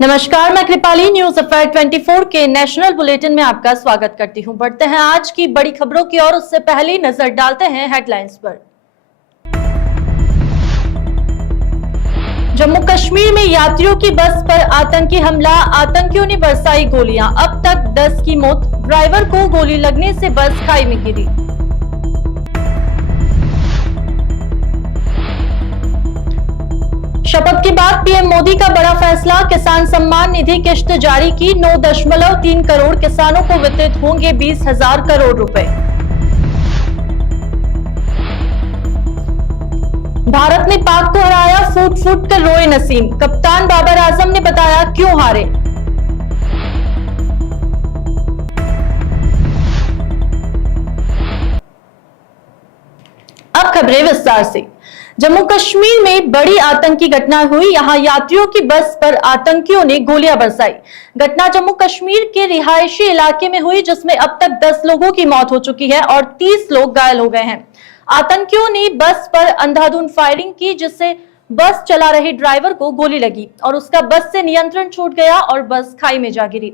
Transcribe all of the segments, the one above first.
नमस्कार, मैं Kripali news affair 24 के नेशनल बुलेटिन में आपका स्वागत करती हूं। बढ़ते हैं आज की बड़ी खबरों की ओर। उससे पहले नजर डालते हैं हेडलाइंस पर। जम्मू कश्मीर में यात्रियों की बस पर आतंकी हमला, आतंकियों ने बरसाई गोलियां। अब तक 10 की मौत, ड्राइवर को गोली लगने से बस खाई में गिरी। शपथ के बाद पीएम मोदी का बड़ा फैसला, किसान सम्मान निधि किश्त जारी की। 9.3 करोड़ किसानों को वितरित होंगे 20,000 करोड़ रुपए। भारत ने पाक को हराया, फूट फूट कर रोए नसीम। कप्तान बाबर आजम ने बताया क्यों हारे। अब खबरें विस्तार से। जम्मू कश्मीर में बड़ी आतंकी घटना हुई। यहां यात्रियों की बस पर आतंकियों ने गोलियां बरसाई। घटना जम्मू कश्मीर के रिहायशी इलाके में हुई, जिसमें अब तक 10 लोगों की मौत हो चुकी है और 30 लोग घायल हो गए हैं। आतंकियों ने बस पर अंधाधुंध फायरिंग की, जिससे बस चला रहे ड्राइवर को गोली लगी और उसका बस से नियंत्रण छूट गया और बस खाई में जा गिरी।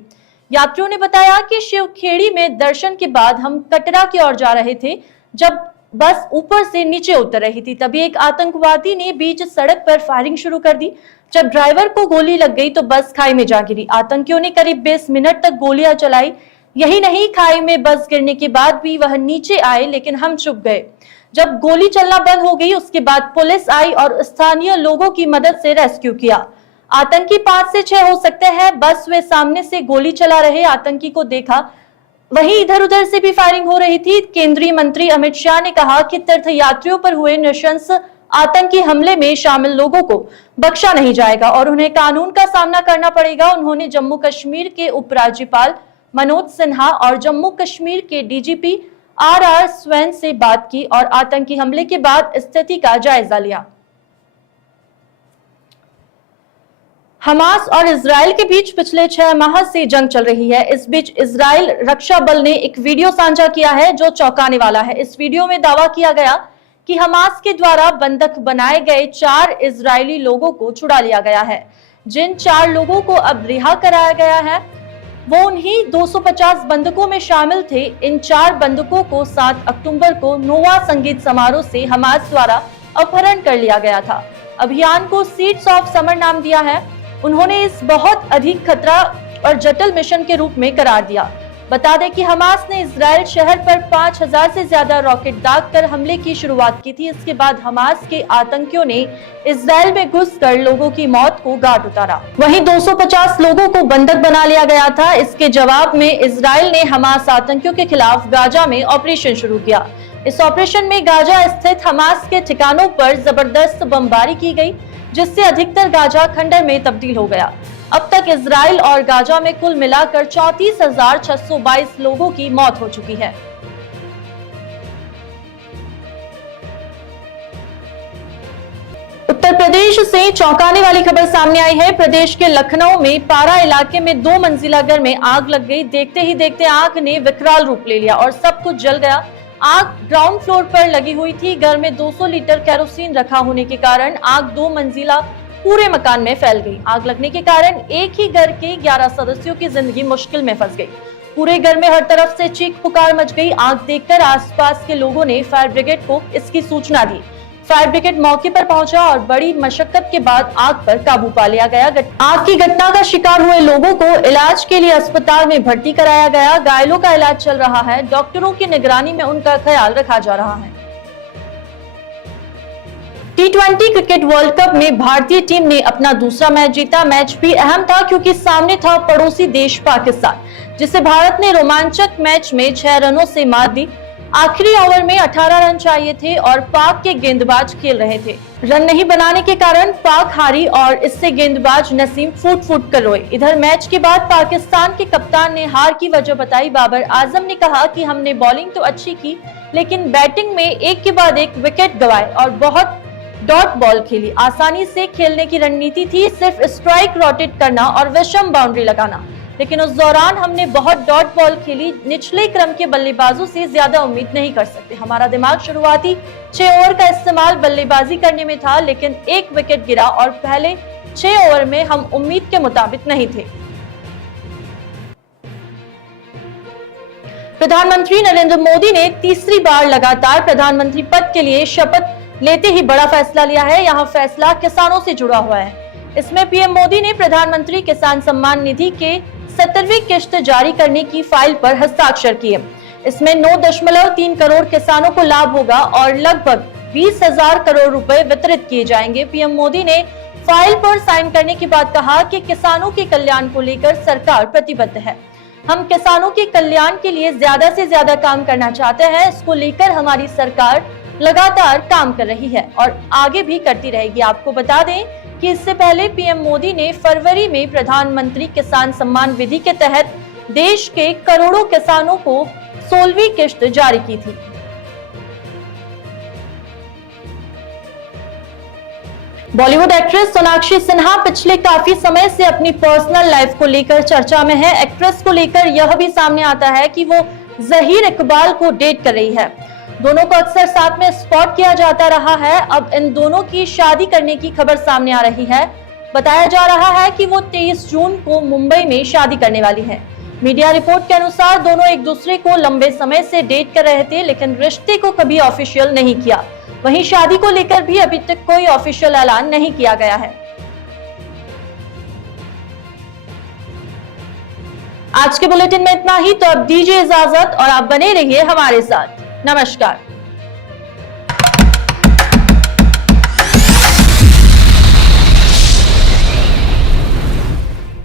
यात्रियों ने बताया कि शिवखेड़ी में दर्शन के बाद हम कटरा की ओर जा रहे थे। जब बस ऊपर से नीचे उतर रही थी, तभी एक आतंकवादी ने बीच सड़क पर फायरिंग शुरू कर दी। जब ड्राइवर को गोली लग गई तो बस खाई में जा गिरी। आतंकियों ने करीब 20 मिनट तक गोलियां चलाई। यही नहीं, खाई में बस गिरने के बाद भी वह नीचे आए, लेकिन हम चुप गए। जब गोली चलना बंद हो गई, उसके बाद पुलिस आई और स्थानीय लोगों की मदद से रेस्क्यू किया। आतंकी 5 से 6 हो सकते हैं। बस वे सामने से गोली चला रहे आतंकी को देखा, वहीं इधर उधर से भी फायरिंग हो रही थी। केंद्रीय मंत्री अमित शाह ने कहा कि तीर्थ यात्रियों पर हुए नृशंस आतंकी हमले में शामिल लोगों को बख्शा नहीं जाएगा और उन्हें कानून का सामना करना पड़ेगा। उन्होंने जम्मू कश्मीर के उपराज्यपाल मनोज सिन्हा और जम्मू कश्मीर के डीजीपी RR स्वैन से बात की और आतंकी हमले के बाद स्थिति का जायजा लिया। हमास और इजराइल के बीच पिछले 6 माह से जंग चल रही है। इस बीच इजराइल रक्षा बल ने एक वीडियो साझा किया है जो चौंकाने वाला है। इस वीडियो में दावा किया गया कि हमास के द्वारा बंधक बनाए गए 4 इजरायली लोगों को छुड़ा लिया गया है। जिन 4 लोगों को अब रिहा कराया गया है वो उन्हीं 250 बंधकों में शामिल थे। इन 4 बंधकों को 7 अक्टूबर को नोवा संगीत समारोह से हमास द्वारा अपहरण कर लिया गया था। अभियान को सीड्स ऑफ समर नाम दिया है। उन्होंने इस बहुत अधिक खतरा और जटिल मिशन के रूप में करार दिया। बता दें कि हमास ने इजराइल शहर पर 5000 से ज्यादा रॉकेट दागकर हमले की शुरुआत की थी। इसके बाद हमास के आतंकियों ने इजराइल में घुसकर लोगों की मौत को गांठ उतारा। वहीं 250 लोगों को बंधक बना लिया गया था। इसके जवाब में इजराइल ने हमास आतंकियों के खिलाफ गाजा में ऑपरेशन शुरू किया। इस ऑपरेशन में गाजा स्थित हमास के ठिकानों पर जबरदस्त बमबारी की गई, जिससे अधिकतर गाजा खंडर में तब्दील हो गया। अब तक इजराइल और गाजा में कुल मिलाकर 34,622 लोगों की मौत हो चुकी है। उत्तर प्रदेश से चौंकाने वाली खबर सामने आई है। प्रदेश के लखनऊ में पारा इलाके में 2 मंजिला घर में आग लग गई। देखते ही देखते आग ने विकराल रूप ले लिया और सब कुछ जल गया। आग ग्राउंड फ्लोर पर लगी हुई थी। घर में 200 लीटर केरोसिन रखा होने के कारण आग 2 मंजिला पूरे मकान में फैल गई। आग लगने के कारण एक ही घर के 11 सदस्यों की जिंदगी मुश्किल में फंस गई। पूरे घर में हर तरफ से चीख पुकार मच गई। आग देखकर आसपास के लोगों ने फायर ब्रिगेड को इसकी सूचना दी। फायर ब्रिगेड मौके पर पहुंचा और बड़ी मशक्कत के बाद आग पर काबू पा लिया गया। आग की घटना का शिकार हुए लोगों को इलाज के लिए अस्पताल में भर्ती कराया गया। घायलों का इलाज चल रहा है। डॉक्टरों की निगरानी में उनका ख्याल रखा जा रहा है। T20 क्रिकेट वर्ल्ड कप में भारतीय टीम ने अपना दूसरा मैच जीता। मैच भी अहम था क्योंकि सामने था पड़ोसी देश पाकिस्तान, जिसे भारत ने रोमांचक मैच में 6 रनों से मात दी। आखिरी ओवर में 18 रन चाहिए थे और पाक के गेंदबाज खेल रहे थे। रन नहीं बनाने के कारण पाक हारी और इससे गेंदबाज नसीम फूट फूट कर रोए। इधर मैच के बाद पाकिस्तान के कप्तान ने हार की वजह बताई। बाबर आजम ने कहा कि हमने बॉलिंग तो अच्छी की, लेकिन बैटिंग में एक के बाद एक विकेट गंवाए और बहुत डॉट बॉल खेली। आसानी से खेलने की रणनीति थी, सिर्फ स्ट्राइक रोटेट करना और विषम बाउंड्री लगाना, लेकिन उस दौरान हमने बहुत डॉट बॉल खेली। निचले क्रम के बल्लेबाजों से ज्यादा उम्मीद नहीं कर सकते। हमारा दिमाग शुरुआती 6 ओवर का इस्तेमाल बल्लेबाजी करने में था, लेकिन एक विकेट गिरा और पहले 6 ओवर में हम उम्मीद के मुताबिक नहीं थे। प्रधानमंत्री नरेंद्र मोदी ने तीसरी बार लगातार प्रधानमंत्री पद के लिए शपथ लेते ही बड़ा फैसला लिया है। यहां फैसला किसानों से जुड़ा हुआ है। इसमें पीएम मोदी ने प्रधानमंत्री किसान सम्मान निधि के 70वीं किश्त जारी करने की फाइल पर हस्ताक्षर किए। इसमें 9.3 करोड़ किसानों को लाभ होगा और लगभग 20,000 करोड़ रुपए वितरित किए जाएंगे। पीएम मोदी ने फाइल पर साइन करने के बाद कहा कि किसानों के कल्याण को लेकर सरकार प्रतिबद्ध है। हम किसानों के कल्याण के लिए ज्यादा से ज्यादा काम करना चाहते हैं। इसको लेकर हमारी सरकार लगातार काम कर रही है और आगे भी करती रहेगी। आपको बता दें कि इससे पहले पीएम मोदी ने फरवरी में प्रधानमंत्री किसान सम्मान निधि के तहत देश के करोड़ों किसानों को 16वीं किश्त जारी की थी। बॉलीवुड एक्ट्रेस सोनाक्षी सिन्हा पिछले काफी समय से अपनी पर्सनल लाइफ को लेकर चर्चा में है। एक्ट्रेस को लेकर यह भी सामने आता है कि वो जहीर इकबाल को डेट कर रही है। दोनों को अक्सर साथ में स्पॉट किया जाता रहा है। अब इन दोनों की शादी करने की खबर सामने आ रही है। बताया जा रहा है कि वो 23 जून को मुंबई में शादी करने वाली है। मीडिया रिपोर्ट के अनुसार दोनों एक दूसरे को लंबे समय से डेट कर रहे थे, लेकिन रिश्ते को कभी ऑफिशियल नहीं किया। वहीं शादी को लेकर भी अभी तक कोई ऑफिशियल ऐलान नहीं किया गया है। आज के बुलेटिन में इतना ही। तो अब दीजिए इजाजत और आप बने रहिए हमारे साथ। नमस्कार।